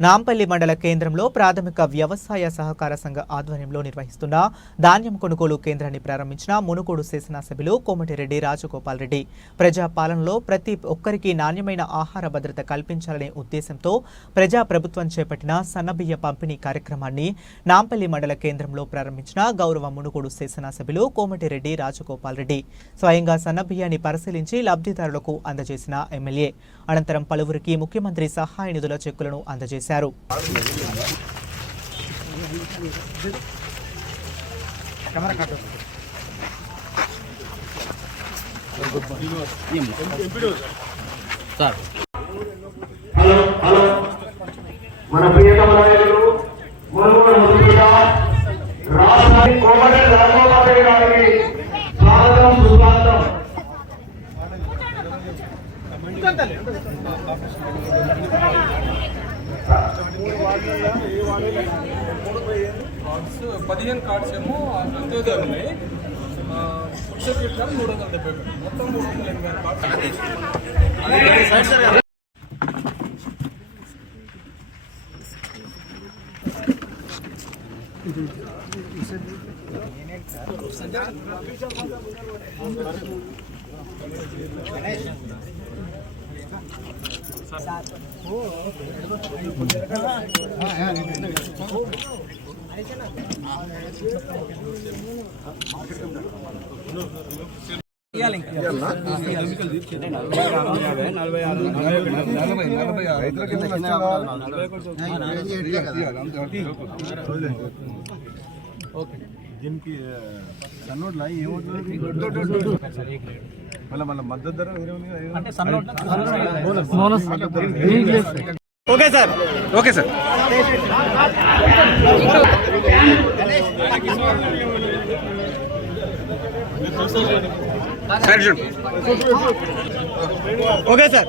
నాంపల్లి మండల కేంద్రంలో ప్రాథమిక వ్యవసాయ సహకార సంఘ ఆధ్వర్యంలో నిర్వహిస్తున్న ధాన్యం కొనుగోలు కేంద్రాన్ని ప్రారంభించిన మునుగోడు శాసనసభ్యులు కోమటిరెడ్డి రాజగోపాల్ రెడ్డి. ప్రజా పాలనలో ప్రతి ఒక్కరికి నాణ్యమైన ఆహార భద్రత కల్పించాలనే ఉద్దేశంతో ప్రజా ప్రభుత్వం చేపట్టిన సన్నబియ్య పంపిణీ కార్యక్రమాన్ని నాంపల్లి మండల కేంద్రంలో ప్రారంభించిన గౌరవ మునుగోడు శాసనసభ్యులు కోమటిరెడ్డి రాజగోపాల్ రెడ్డి. స్వయంగా సన్నబియ్యాన్ని పరిశీలించి లబ్ధిదారులకు అందజేసిన ఎమ్మెల్యే. అనంతరం పలువురికి ముఖ్యమంత్రి సహాయ నిధుల చెక్కులను అందజేశారు. హలో హలో మన ప్రియతమ నాయకులు రాష్ట్రానికి కోమటి రాజగోపాల్ పదిహేను కార్డ్స్ ఏమో అంత్యోదయాలు ఉన్నాయి సెక్యూరిటీ కార్డు మూడు వందల డెబ్బై ఒకటి మొత్తం మూడు వందల ఎనభై ఆరు కార్డ్స్ దీనికి సన్నోడ్లా ఏమవుతుంది మళ్ళీ మళ్ళీ మద్దతు ధర వేరే ఉంది కదా okay sir okay sir okay sir.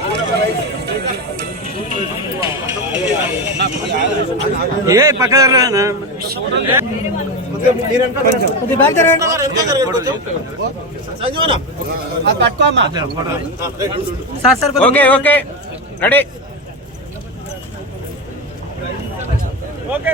ఏ పక్కన ఓకే ఓకే. రెడీ. ఓకే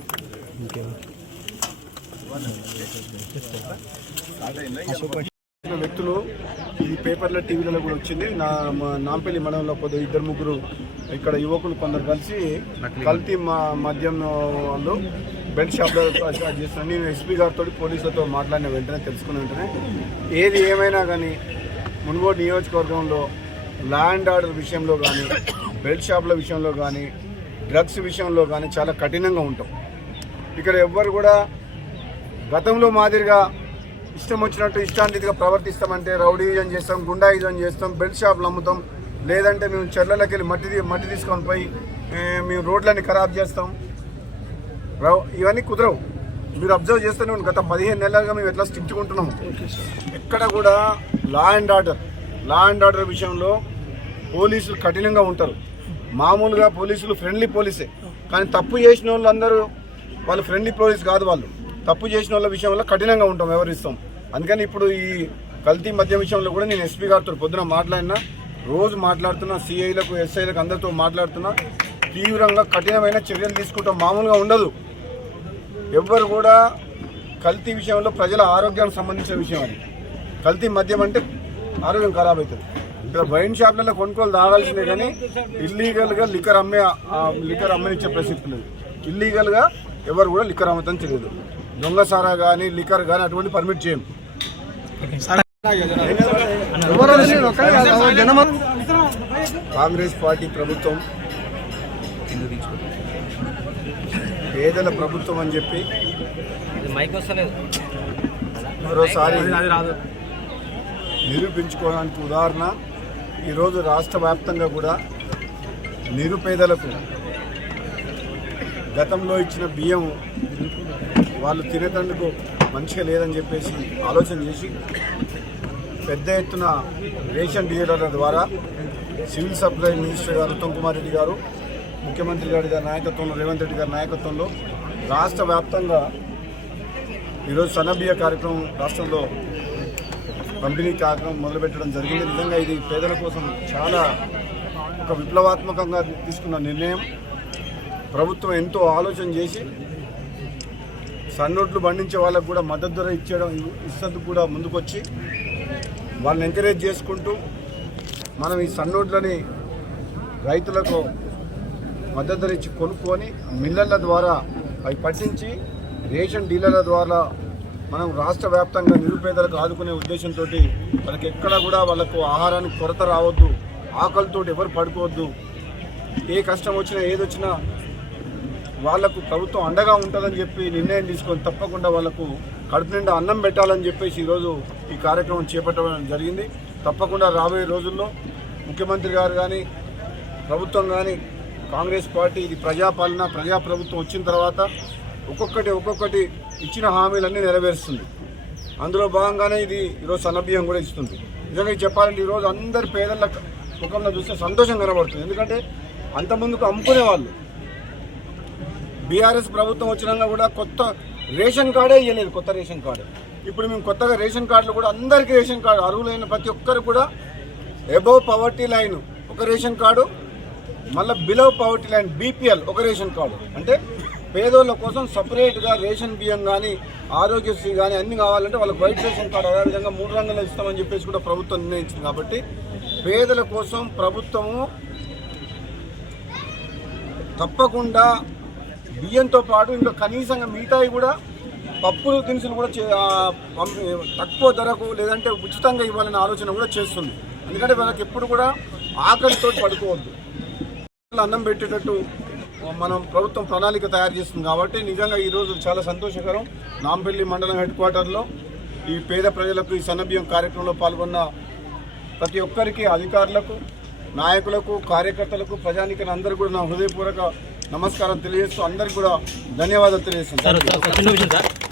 వ్యక్తులు ఈ పేపర్లో టీవీలలో కూడా వచ్చింది. నా మా నాంపల్లి మండలంలో కొద్ది ఇద్దరు ముగ్గురు ఇక్కడ యువకులు కొందరు కలిసి కల్తీ మా మద్యం వాళ్ళు బెల్ట్ షాప్లో చేస్తున్నారు. నేను ఎస్పీ గారితో పోలీసులతో మాట్లాడిన వెంటనే తెలుసుకున్న వెంటనే ఏది ఏమైనా కానీ మునుగోడు నియోజకవర్గంలో ల్యాండ్ ఆర్డర్ విషయంలో కానీ బెల్ట్ షాప్ల విషయంలో కానీ డ్రగ్స్ విషయంలో కానీ చాలా కఠినంగా ఉంటాం. ఇక్కడ ఎవ్వరు కూడా గతంలో మాదిరిగా ఇష్టం వచ్చినట్టు ఇష్టాంతిగా ప్రవర్తిస్తామంటే రౌడీజం చేస్తాం గుండాయిజం చేస్తాం బెల్ట్ షాపులు అమ్ముతాం. లేదంటే మేము చెర్లలోకి వెళ్ళి మట్టి మట్టి తీసుకొని పోయి మేము రోడ్లన్నీ ఖరాబ్ చేస్తాం. ఇవన్నీ కుదరవు. మీరు అబ్జర్వ్ చేస్తూనే గత పదిహేను నెలలుగా మేము ఎట్లా స్ట్రిక్ట్ ఉంటున్నాము ఎక్కడ కూడా law and order law and order విషయంలో పోలీసులు కఠినంగా ఉంటారు. మామూలుగా పోలీసులు ఫ్రెండ్లీ పోలీసే. కానీ తప్పు చేసిన వాళ్ళు అందరూ వాళ్ళు ఫ్రెండ్లీ పోలీస్ కాదు వాళ్ళు. తప్పు చేసిన వాళ్ళ విషయంలో కఠినంగా ఉంటాం వ్యవహరిస్తాం అందుకని ఇప్పుడు ఈ కల్తీ మద్యం విషయంలో కూడా నేను ఎస్పీ గారితో పొద్దున మాట్లాడినా రోజు మాట్లాడుతున్నా సిఐలకు ఎస్ఐలకు అందరితో మాట్లాడుతున్నా తీవ్రంగా కఠినమైన చర్యలు తీసుకుంటాం. మామూలుగా ఉండదు. ఎవ్వరు కూడా కల్తీ విషయంలో ప్రజల ఆరోగ్యానికి సంబంధించిన విషయం అది. కల్తీ మద్యం అంటే ఆరోగ్యం ఖరాబ్ అవుతుంది ఇక్కడ వైన్ షాప్లలో కొనుక్కోలు తాగాల్సిందే కానీ ఇల్లీగల్గా లిక్కర్ అమ్మే లిక్కర్ అమ్మనిచ్చే ప్రసక్తి లేదు. ఇల్లీగల్గా ఎవరు కూడా లిక్కర్ అమ్మతం తెలియదు. దొంగ సారా కానీ లిక్కర్ కానీ అటువంటి పర్మిట్ చేయం. కాంగ్రెస్ పార్టీ ప్రభుత్వం పేదల ప్రభుత్వం అని చెప్పి మరోసారి నిరూపించుకోవడానికి ఉదాహరణ. ఈరోజు రాష్ట్ర వ్యాప్తంగా కూడా నిరుపేదలకు గతంలో ఇచ్చిన బియ్యం వాళ్ళు తినేటందుకు మంచిగా లేదని చెప్పేసి ఆలోచన చేసి పెద్ద ఎత్తున రేషన్ డీలర్ల ద్వారా సివిల్ సప్లై మినిస్టర్ గారు ఉత్తమ్ కుమార్ రెడ్డి గారు ముఖ్యమంత్రి గారి గారి నాయకత్వంలో రేవంత్ రెడ్డి గారి నాయకత్వంలో రాష్ట్ర వ్యాప్తంగా ఈరోజు సన్నబియ్య కార్యక్రమం రాష్ట్రంలో పంపిణీ కార్యక్రమం మొదలుపెట్టడం జరిగింది. నిజంగా ఇది పేదల కోసం చాలా ఒక విప్లవాత్మకంగా తీసుకున్న నిర్ణయం. ప్రభుత్వం ఎంతో ఆలోచన చేసి సన్నోట్లు పండించే వాళ్ళకు కూడా మద్దతు ధర ఇచ్చేయడం ఇస్తూ కూడా ముందుకొచ్చి వాళ్ళని ఎంకరేజ్ చేసుకుంటూ మనం ఈ సన్నోట్లని రైతులకు మద్దతు ధర ఇచ్చి కొనుక్కొని మిల్లర్ల ద్వారా అవి పట్టించి రేషన్ డీలర్ల ద్వారా మనం రాష్ట్ర వ్యాప్తంగా నిరుపేదలకు ఆదుకునే ఉద్దేశంతో వాళ్ళకి ఎక్కడ కూడా వాళ్ళకు ఆహారానికి కొరత రావద్దు ఆకలితో ఎవరు పడుకోవద్దు. ఏ కష్టం వచ్చినా ఏదొచ్చినా వాళ్ళకు ప్రభుత్వం అండగా ఉంటుందని చెప్పి నిర్ణయం తీసుకొని తప్పకుండా వాళ్ళకు కడుపు నిండా అన్నం పెట్టాలని చెప్పేసి ఈరోజు ఈ కార్యక్రమం చేపట్టడం జరిగింది. తప్పకుండా రాబోయే రోజుల్లో ముఖ్యమంత్రి గారు కానీ ప్రభుత్వం కానీ కాంగ్రెస్ పార్టీ ఇది ప్రజాపాలన ప్రజాప్రభుత్వం వచ్చిన తర్వాత ఒక్కొక్కటి ఒక్కొక్కటి ఇచ్చిన హామీలన్నీ నెరవేరుస్తుంది. అందులో భాగంగానే ఇది ఈరోజు సన్నబియ్యం కూడా ఇస్తుంది. నిజంగా చెప్పాలంటే ఈరోజు అందరి పేదల ముఖంలో చూస్తే సంతోషం కనబడుతుంది. ఎందుకంటే అంతకుముందుకు అమ్ముకునే వాళ్ళు. బీఆర్ఎస్ ప్రభుత్వం వచ్చినాక కూడా కొత్త రేషన్ కార్డే ఇవ్వలేదు కొత్త రేషన్ కార్డు. ఇప్పుడు మేము కొత్తగా రేషన్ కార్డులు కూడా అందరికీ రేషన్ కార్డు అర్హులైన ప్రతి ఒక్కరు కూడా ఎబోవ్ పవర్టీ లైన్ ఒక రేషన్ కార్డు మళ్ళీ బిలో పవర్టీ లైన్ బీపీఎల్ ఒక రేషన్ కార్డు. అంటే పేదోళ్ళ కోసం సపరేట్గా రేషన్ బియ్యం కానీ ఆరోగ్యశ్రీ కానీ అన్ని కావాలంటే వాళ్ళకి వైట్ రేషన్ కార్డు అదేవిధంగా మూడు రంగులు ఇస్తామని చెప్పేసి కూడా ప్రభుత్వం నిర్ణయించింది. కాబట్టి పేదల కోసం ప్రభుత్వము తప్పకుండా బియ్యంతో పాటు ఇంకా కనీసంగా మిగతాయి కూడా పప్పులు దినుసులు కూడా చే- పంపి- తక్కువ ధరకు లేదంటే ఉచితంగా ఇవ్వాలనే ఆలోచన కూడా చేస్తుంది. ఎందుకంటే వాళ్ళకి ఎప్పుడు కూడా ఆకలితో పడుకోవద్దు. అన్నం పెట్టేటట్టు మనం ప్రభుత్వం ప్రణాళిక తయారు చేస్తుంది కాబట్టి నిజంగా ఈరోజు చాలా సంతోషకరం. నాంపల్లి మండలం హెడ్ క్వార్టర్లో ఈ పేద ప్రజలకు ఈ సన్నబియ్యం కార్యక్రమంలో పాల్గొన్న ప్రతి ఒక్కరికి అధికారులకు నాయకులకు కార్యకర్తలకు ప్రజానికి అందరూ కూడా నా హృదయపూర్వక నమస్కారం తెలియజేస్తూ అందరికీ కూడా ధన్యవాదాలు తెలియజేస్తాను